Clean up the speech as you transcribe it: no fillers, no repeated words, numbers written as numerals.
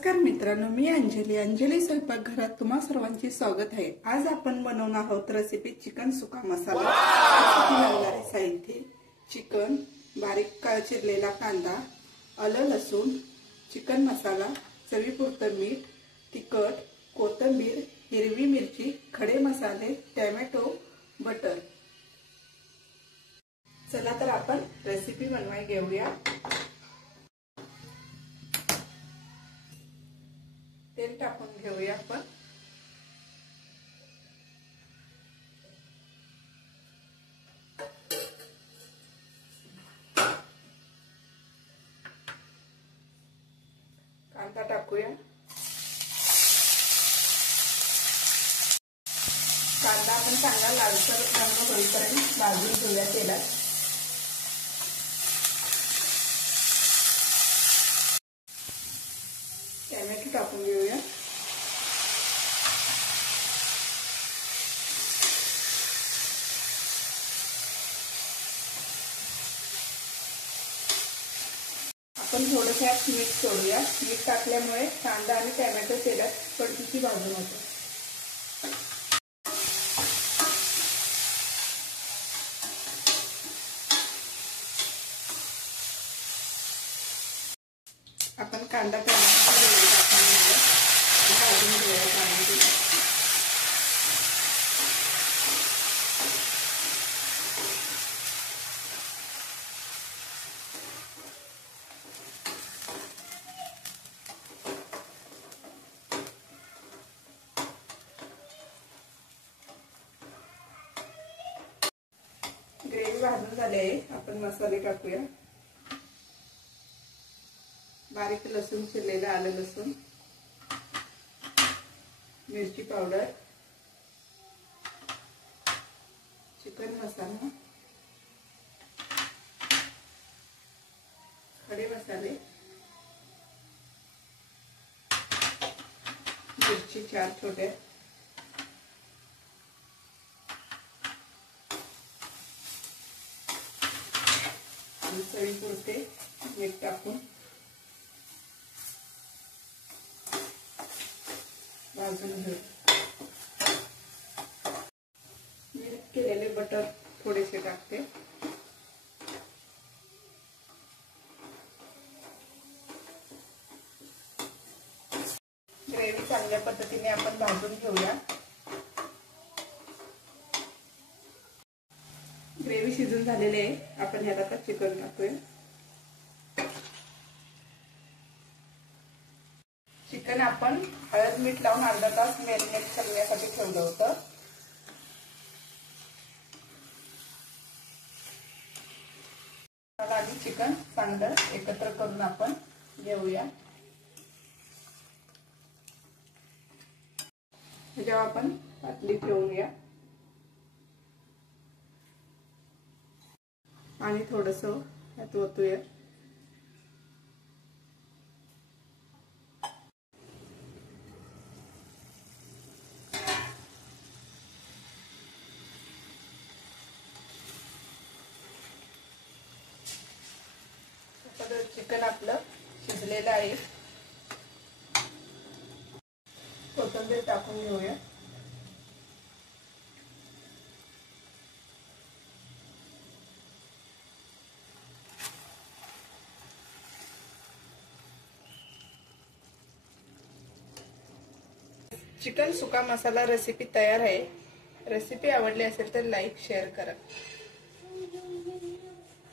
नमस्कार मित्रांनो, मी अंजली स्वयंपाकघरात तुम्हा सर्वांचे स्वागत आहे। आज आपण बनवणार आहोत रेसिपी चिकन सुका मसाला। लागणारे साहित्य: चिकन, बारीक चिरलेला कांदा, आलं लसूण, चिकन मसाला, चवीपुरतं मीठ, तिखट, कोथिंबीर, हिरवी मिरची, खडे मसाले, टोमॅटो, बटर। चला तर आपण रेसिपी बनवायला घेऊया। तेल टाकून घेऊया आपण। कांदा टाकूया। कांदा आपण चांगला लालसर रंग होईपर्यंत भाजून घेऊया तेलात। टोमॅटो टाकून घेऊया। आपण थोडं यात मीठ सोडूया। मीठ टाकल्यामुळे कांदा आणि टोमॅटो तेलात पटकन भाजून होतो। आपण कांदा टोमॅटो भाजून घेऊया। ग्रेव्ही भाजून झाली आहे। आपण मसाले टाकूया। बारीक लसूण चिरलेलं आलं लसूण, मिरची पावडर, चिकन मसाला, खडे मसाले, मिरची 4 छोटे, चवीपुरते मीठ टाकून भाजून घेऊ। मिक्स केलेले बटर थोडेसे टाकते। ग्रेव्ही चांगल्या पद्धतीने आपण भाजून घेऊया। ग्रेव्ही शिजून झालेली आहे। आपण ह्यात आता चिकन टाकूया। चिकन आपण हळद मीठ लावून अर्धा तास मॅरिनेट करण्यासाठी ठेवलं होतं। आधी चिकन चांगलं एकत्र करून आपण घेऊया। जेव्हा आपण पातळी ठेवूया आणि थोडस यात ओतूया। चिकन आपलं शिजलेलं आहे। कोथिंबीर टाकून घेऊया। चिकन सुका मसाला रेसिपी तयार आहे। रेसिपी आवडली असेल तर लाईक शेअर करा।